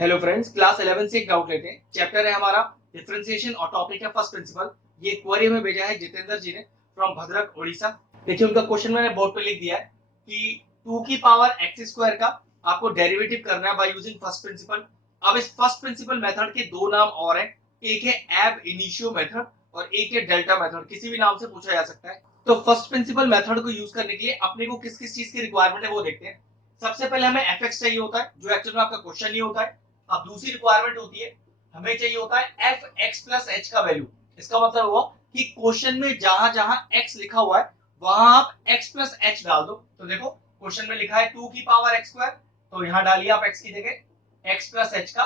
Hello friends, class 11 से एक doubt लेते हैं। चैप्टर है हमारा डिफरेंशिएशन और टॉपिक है फर्स्ट प्रिंसिपल। ये क्वेरी में भेजा है जितेंद्र जी ने फ्रॉम भद्रक उड़ीसा। देखिए उनका क्वेश्चन मैंने बोर्ड पे लिख दिया है कि 2 की पावर x स्क्वायर का आपको डेरिवेटिव करना है बाय यूजिंग फर्स्ट प्रिंसिपल। अब इस फर्स्ट प्रिंसिपल मेथड के दो नाम और हैं, एक है एब इनिशियो मेथड और एक है डेल्टा मेथड। किसी भी नाम से पूछा जा सकता है। तो फर्स्ट प्रिंसिपल मेथड को यूज करने के लिए अपने को किस किस चीज की रिक्वायरमेंट है वो देखते हैं। सबसे पहले हमें fx चाहिए होता है, जो एक्चुअल में आपका क्वेश्चन ही होता है। अब दूसरी रिक्वायरमेंट होती है, हमें चाहिए होता है एफ एक्स प्लस एच का वैल्यू। इसका मतलब हुआ कि क्वेश्चन में जहां जहां एक्स लिखा हुआ है वहां आप एक्स प्लस एच डाल दो। तो देखो क्वेश्चन में लिखा है 2 की पावर एक्स स्क्वायर, तो यहां डालिए आप एक्स की जगह एक्स प्लस एच का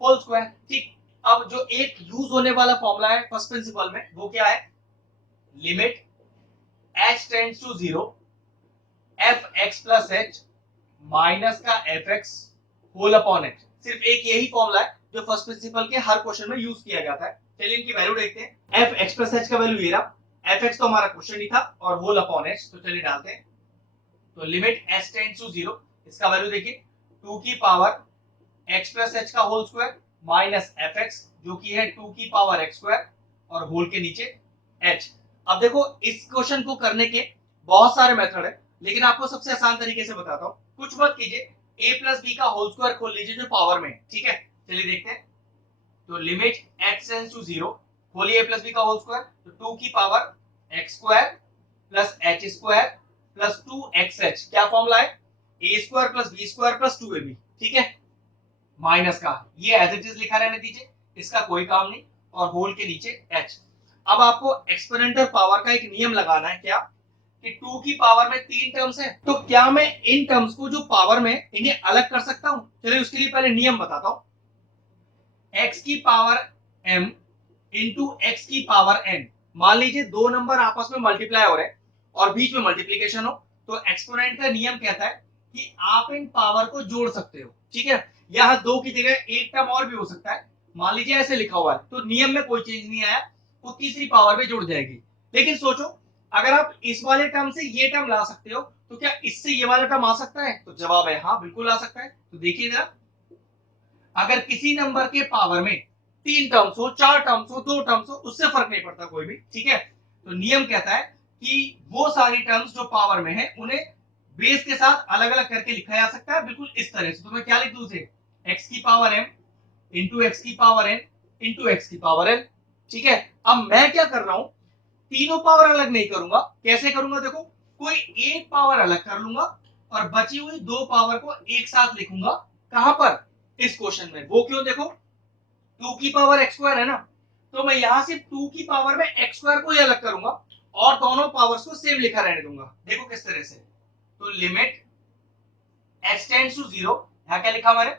होल स्क्वायर। ठीक। अब जो एक यूज होने वाला फॉर्मूला है फर्स्ट प्रिंसिपल में वो क्या है, limit h tends to zero f x plus h minus का f x whole upon h. सिर्फ एक यही फॉर्मूला है जो फर्स्ट प्रिंसिपल के हर क्वेश्चन में यूज किया जाता है। चलिए इनकी वैल्यू देखते हैं। एफ एक्स प्लस एच का वैल्यू ये रहा, एफ एक्स तो हमारा क्वेश्चन ही था और होल अपॉन एच, तो चलिए डालते हैं। तो limit h tends to zero, इसका वैल्यू देखिए 2 की पावर एक्स प्लस एच का whole square minus f x जो कि है 2 की पावर एक्स स्क्वायर और होल के नीचे एच। अब देखो इस क्वेश्चन को करने के बहुत सारे मेथड है, लेकिन आपको सबसे आसान तरीके से बताता हूं। कुछ मत कीजिए, a प्लस बी का होल स्क्वायर खोल लीजिए जो पावर में है। ठीक है, चलिए देखते हैं। तो limit x tends to zero, खोलिए a प्लस बी का होल स्क्वायर, तो 2 की power x square plus h square plus 2xh, क्या फॉर्मूला है, a square plus b square plus 2ab। ठीक है, माइनस का ये एज इट इज लिखा रहने दीजिए, इसका कोई काम नहीं, और होल के नीचे h। अब आपको एक्सपोनेंशियल पावर का एक नियम लगाना है, क्या कि 2 की पावर में 3 टर्म्स है, तो क्या मैं इन टर्म्स को जो पावर में इन्हें अलग कर सकता हूं। चलिए उसके लिए पहले नियम बताता हूं। x की पावर m इंटू एक्स की पावर n। मान लीजिए दो नंबर आपस में मल्टीप्लाई हो रहे हैं और बीच में मल्टीप्लीकेशन हो, तो एक्सपोनेंट का नियम कहता है कि आप इन पावर को जोड़ सकते हो। ठीक है, यहां दो की जगह एक टर्म और भी हो सकता है। मान लीजिए ऐसे लिखा हुआ है, तो नियम में कोई चेंज नहीं आया, वो तीसरी पावर में जुड़ जाएगी। लेकिन सोचो, अगर आप इस वाले टर्म से ये टर्म ला सकते हो, तो क्या इससे ये वाला टर्म आ सकता है। तो जवाब है हाँ, बिल्कुल आ सकता है। तो देखिए जरा, अगर किसी नंबर के पावर में 3 टर्म्स हो, 4 टर्म्स हो, 2 टर्म्स हो, उससे फर्क नहीं पड़ता कोई भी। ठीक है, तो नियम कहता है कि वो सारी टर्म्स जो पावर में है उन्हें बेस के साथ अलग अलग करके लिखा जा सकता है, बिल्कुल इस तरह से। तो मैं क्या लिख दूं उसे, एक्स की पावर एम इंटू एक्स की पावर एन इंटू एक्स की पावर एन। ठीक है, अब मैं क्या कर रहा हूं, तीनों पावर अलग नहीं करूंगा। कैसे करूंगा, देखो कोई एक पावर अलग कर लूंगा और बची हुई दो पावर को एक साथ लिखूंगा। कहां पर, इस क्वेश्चन में। वो क्यों, देखो 2 की पावर एक्स स्क्वायर है ना, तो मैं यहां से 2 की पावर में एक्स स्क्वायर को ही अलग करूंगा और दोनों पावर्स को सेम लिखा रहने दूंगा। देखो किस तरह से, तो limit x tends to zero, यहां क्या लिखा मैंने,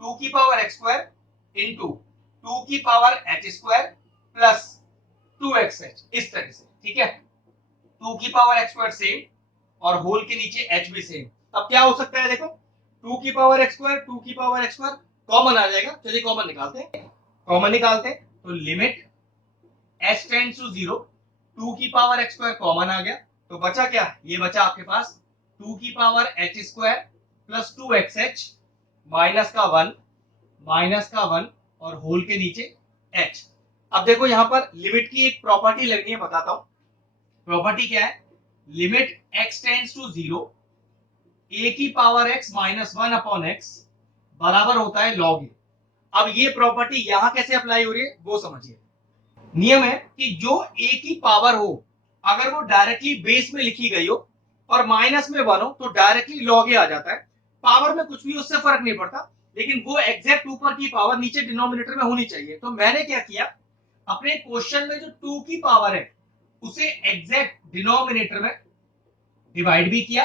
2 की पावर एक्स स्क्वायर इंटू 2 की power H square plus 2xh, इस तरह से। ठीक है, 2 की पावर एक्स स्क्वायर सेम और होल के नीचे h भी सेम। अब क्या हो सकता है, देखो 2 की पावर एक्स स्क्वायर 2 की पावर एक्स स्क्वायर कॉमन आ जाएगा। चलिए कॉमन निकालते हैं, कॉमन निकालते हैं। तो limit h tends to zero, 2 की पावर एक्स स्क्वायर कॉमन आ गया, तो बचा क्या, ये बचा आपके पास 2 की power H square plus 2xh minus का 1 माइनस का 1 और होल के नीचे h। अब देखो यहां पर लिमिट की एक प्रॉपर्टी लगनी है, बताता हूं। प्रॉपर्टी क्या है, limit x tends to zero a की power x minus 1 upon x बराबर होता है log a। अब ये प्रॉपर्टी यहां कैसे अप्लाई हो रही है वो समझिए। नियम है कि जो a की पावर हो, अगर वो डायरेक्टली बेस में लिखी गई हो और माइनस में 1 हो, तो डायरेक्टली log a आ जाता है। पावर में कुछ भी उससे फर्क नहीं पड़ता, लेकिन वो एग्जैक्ट ऊपर की पावर नीचे डिनोमिनेटर में होनी चाहिए। तो मैंने क्या किया, अपने क्वेश्चन में जो 2 की पावर है उसे एग्जैक्ट डिनोमिनेटर में डिवाइड भी किया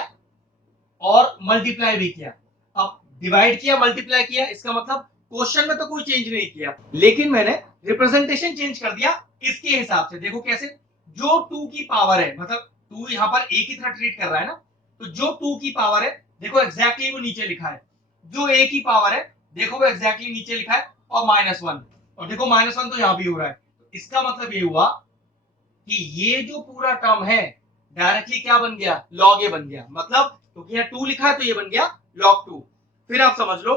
और मल्टीप्लाई भी किया। अब डिवाइड किया मल्टीप्लाई किया, इसका मतलब क्वेश्चन में तो कोई चेंज नहीं किया, लेकिन मैंने रिप्रेजेंटेशन चेंज कर दिया इसके हिसाब से। देखो कैसे, जो 2 की पावर है, मतलब 2 यहां पर a की तरह ट्रीट कर रहा है ना, तो जो 2 की पावर है देखो एग्जैक्टली वो नीचे लिखा है, जो a की पावर है देखो वो एग्जैक्टली नीचे लिखा है, और -1, और देखो -1 तो यहां भी हो रहा है। तो इसका मतलब ये हुआ कि ये जो पूरा टर्म है डायरेक्टली क्या बन गया, log a बन गया। मतलब क्योंकि यहाँ 2 लिखा है तो ये बन गया log 2। फिर आप समझ लो,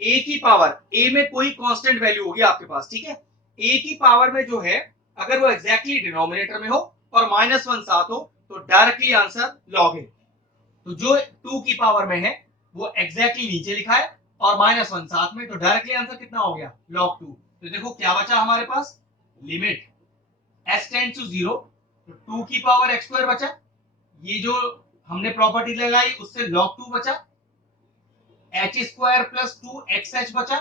a की पावर, a में कोई कांस्टेंट वैल्यू होगी आपके पास, ठीक है। a की पावर में जो है अगर वो एग्जैक्टली डिनोमिनेटर में हो और -1 साथ हो तो डायरेक्टली आंसर log है। तो जो 2 की पावर में है वो एग्जैक्टली नीचे लिखा है और -1 साथ में, तो डायरेक्टली आंसर कितना हो गया log 2। तो देखो क्या बचा हमारे पास, लिमिट s टेंड्स टू 0, तो 2 की पावर x स्क्वायर बचा, ये जो हमने प्रॉपर्टी लगाई उससे log 2 बचा, h स्क्वायर प्लस 2xh बचा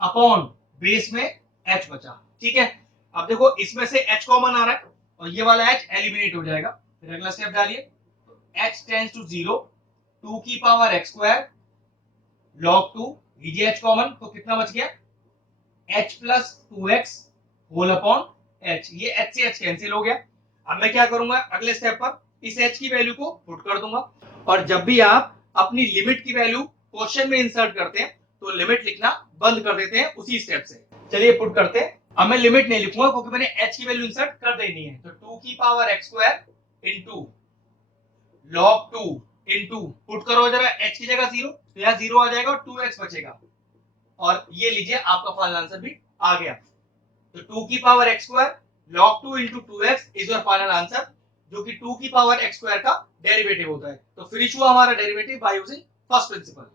अपॉन बेस में h बचा, ठीक है। अब देखो इसमें से h कॉमन आ रहा है और ये वाला h एलिमिनेट हो जाएगा, फिर अगला स्टेप डालिए, तो h टेंड्स टू 0, 2 की पावर x स्क्वायर log 2, लीजिए h कॉमन, तो कितना बच गया h plus 2x whole upon h, ये h से h कैंसिल हो गया। अब मैं क्या करूंगा अगले स्टेप पर, इस h की वैल्यू को पुट कर दूंगा, और जब भी आप अपनी लिमिट की वैल्यू क्वेश्चन में इंसर्ट करते हैं तो लिमिट लिखना बंद कर देते हैं उसी स्टेप से। चलिए पुट करते हैं। अब मैं लिमिट नहीं लिखूंगा क्योंकि मैंने h की वैल्यू इंसर्ट कर देनी है, तो 2 की power x square into log 2 into, put करो जरा h की जगह 0, तो यहाँ 0 आ जाएगा और 2x बचेगा, और ये लीजिए आपका फाइनल आंसर भी आ गया। तो 2 की power x square log 2 into 2x is your final answer, जो कि 2 की पावर x स्क्वायर का डेरिवेटिव होता है। तो फिनिश हुआ हमारा derivative by using first principle.